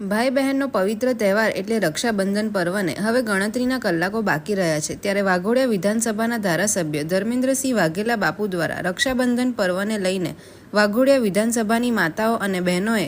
ભાઈ બહેનનો પવિત્ર તહેવાર એટલે રક્ષાબંધન પર્વને હવે ગણતરીના કલાકો બાકી રહ્યા છે. ત્યારે વાઘોડિયા વિધાનસભાના ધારાસભ્ય ધર્મેન્દ્રસિંહ વાઘેલા બાપુ દ્વારા રક્ષાબંધન પર્વને લઈને વાઘોડિયા વિધાનસભાની માતાઓ અને બહેનોએ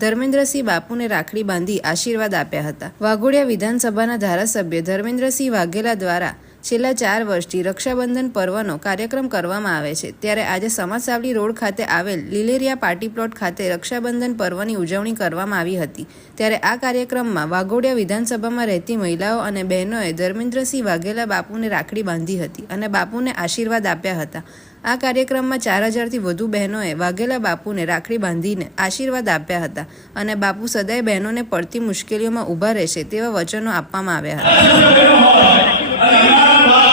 ધર્મેન્દ્રસિંહ બાપુને રાખડી બાંધી આશીર્વાદ આપ્યા હતા. વાઘોડિયા વિધાનસભાના ધારાસભ્ય ધર્મેન્દ્રસિંહ વાઘેલા દ્વારા છેલ્લા ચાર વર્ષથી રક્ષાબંધન પર્વનો કાર્યક્રમ કરવામાં આવે છે. ત્યારે આજે સમાજસાવલી રોડ ખાતે આવેલ લીલેરિયા પાર્ટી પ્લોટ ખાતે રક્ષાબંધન પર્વની ઉજવણી કરવામાં આવી હતી. ત્યારે આ કાર્યક્રમમાં વાઘોડિયા વિધાનસભામાં રહેતી મહિલાઓ અને બહેનોએ ધર્મેન્દ્રસિંહ વાઘેલા બાપુને રાખડી બાંધી હતી અને બાપુને આશીર્વાદ આપ્યા હતા. આ કાર્યક્રમમાં ચાર હજારથી વધુ બહેનોએ વાઘેલા બાપુને રાખડી બાંધીને આશીર્વાદ આપ્યા હતા અને બાપુ સદાય બહેનોને પડતી મુશ્કેલીઓમાં ઊભા રહેશે તેવા વચનો આપવામાં આવ્યા હતા.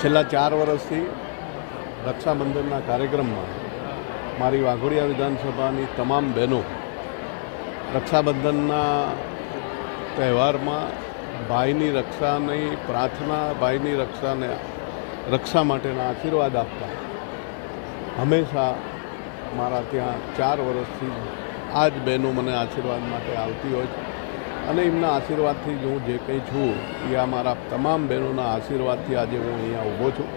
છેલ્લા ચાર વર્ષથી રક્ષાબંધનના કાર્યક્રમમાં મારી વાઘોડિયા વિધાનસભાની તમામ બહેનો રક્ષાબંધનના તહેવારમાં ભાઈની રક્ષાની પ્રાર્થના ભાઈની રક્ષાને રક્ષા માટેના આશીર્વાદ આપતા હંમેશા મારા ત્યાં ચાર વર્ષથી આ જ બહેનો મને આશીર્વાદ માટે આવતી હોય છે. અને એમના આશીર્વાદથી જ હું જે કંઈ છું, એ આ મારા તમામ બહેનોના આશીર્વાદથી આજે હું અહીંયા ઊભો છું.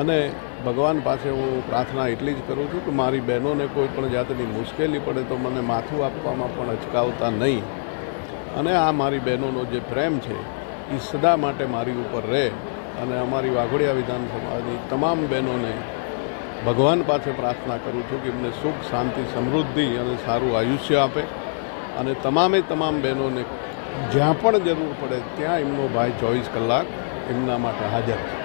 અને ભગવાન પાસે હું પ્રાર્થના એટલી જ કરું છું કે મારી બહેનોને કોઈ પણ જાતની મુશ્કેલી પડે તો મને માથું આપવામાં પણ અચકાવતા નહીં. અને આ મારી બહેનોનો જે પ્રેમ છે, એ સદા માટે મારી ઉપર રહે અને અમારી વાઘોડિયા વિધાનસભાની તમામ બહેનોને ભગવાન પાસે પ્રાર્થના કરું છું કે એમને સુખ, શાંતિ, સમૃદ્ધિ અને સારું આયુષ્ય આપે. અને તમામે તમામ બહેનોને જ્યાં પણ જરૂર પડે ત્યાં એમનો ભાઈ ચોવીસ કલાક એમના માટે હાજર છે.